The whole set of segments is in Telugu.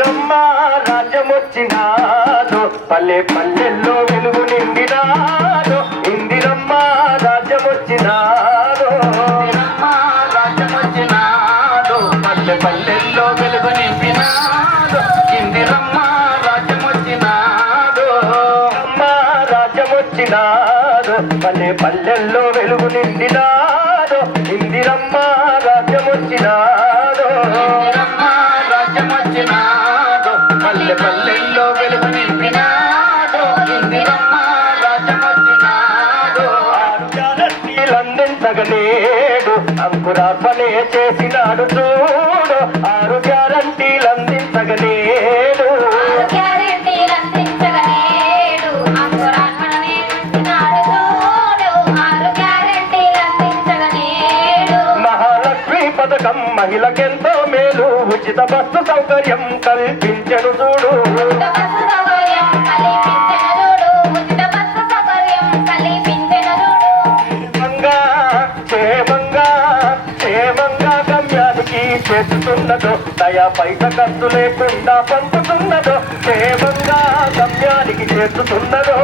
ఇందిరమ్మ రాజ్యమొచ్చినాదో పల్లె పల్లెల్లో వెలుగు నిండినాదో ఇందిరమ్మ రాజ్యమొచ్చినాదో పల్లె పల్లెల్లో వెలుగు నిండినాదో ఇందిరమ్మ రాజ్యమొచ్చినాదో అమ్మ రాజ్యమొచ్చినాదో పల్లె పల్లెల్లో వెలుగు నిండినాదో ఇందిరమ్మ రాజ్యమొచ్చినాదో పల్లె పల్లెల్లో వెలుగు నింపినాదో ఇందిరమ్మ రాజ్యమొచ్చినాదో ఆరు గ్యారంటీలందించగలేడు అంకురార్పణే చేసినాడు చూడు ఆరు గ్యారంటీలందించగలేడు మహాలక్ష్మి పథకం మహిళకెంతో మేలు ఉచిత బస్సు సౌకర్యం కల్పించెను చూడు క్షేమంగా గమ్యానికి చేస్తున్నదో దయా పైస ఖర్చు లేకుండా పంపుతున్నదో క్షేమంగా గమ్యానికి చేస్తున్నదో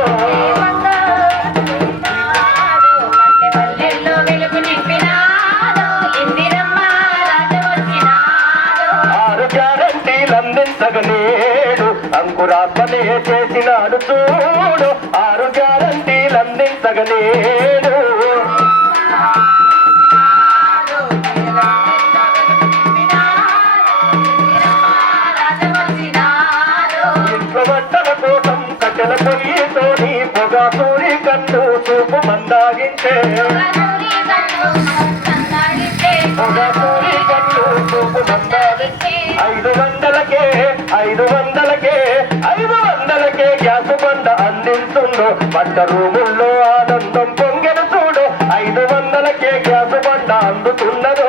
అందించగలేడు అంకురార్పణే చేసినాడు చూడు ఆరు గ్యారంటీలందించగలేడు ఇంట్లో వంటల కోసం కట్టెల పొయ్యితోని పొగాసూరి కన్ను చూపు మందాగించే పొగాసూరి కన్ను చూపు మందాగించే 500కే గ్యాస్ బండ అందించుండు వంట రూముల్లో ఆనందం పొంగెను చూడు 500కే గ్యాస్ బండ అందుతున్నదో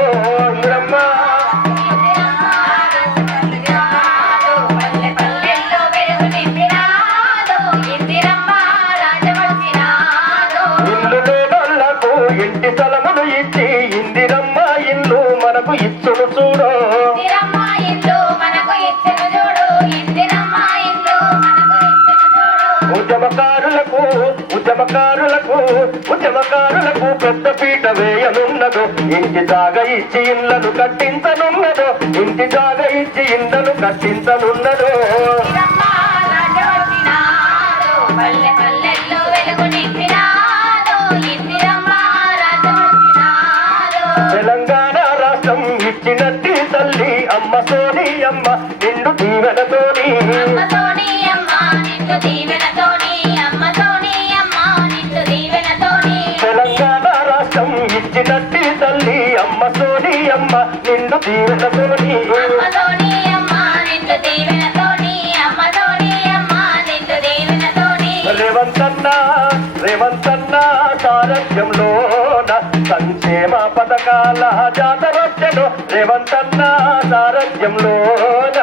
ఇందిరమ్మ ఇల్లు లేనోళ్లకు ఇంటి స్థలములు ఇచ్చి ఇందిరమ్మ ఇల్లు మనకు ఇచ్చును చూడు ఉద్యమకారులకు పెద్ద పీట వేయనున్నదో ఇంటి జాగ ఇచ్చి ఇళ్లను కట్టించనున్నదో ఇంటి జాగ ఇచ్చి ఇళ్లను కట్టించనున్నదో తెలంగాణ రాష్ట్రం ఇచ్చినట్టి తల్లి అమ్మ సోని అమ్మ నిండు దీవెనతోని ఇచ్చినట్టి తల్లి అమ్మ సోని అమ్మ నిండు దీవెనతోని రేవంతన్న సారథ్యంలోన సంక్షేమ పథకాల జాతరొచ్చెను రేవంతన్న సారథ్యంలోన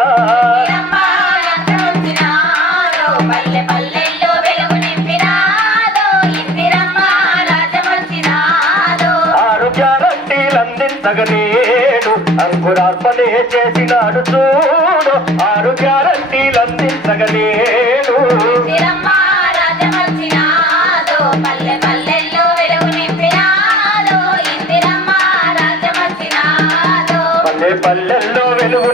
అందించగలేడు అంకురార్పణే చేసినాడు చూడు ఆరు గ్యారంటీలందించగలేడు పల్లె పల్లెల్లో వెలుగు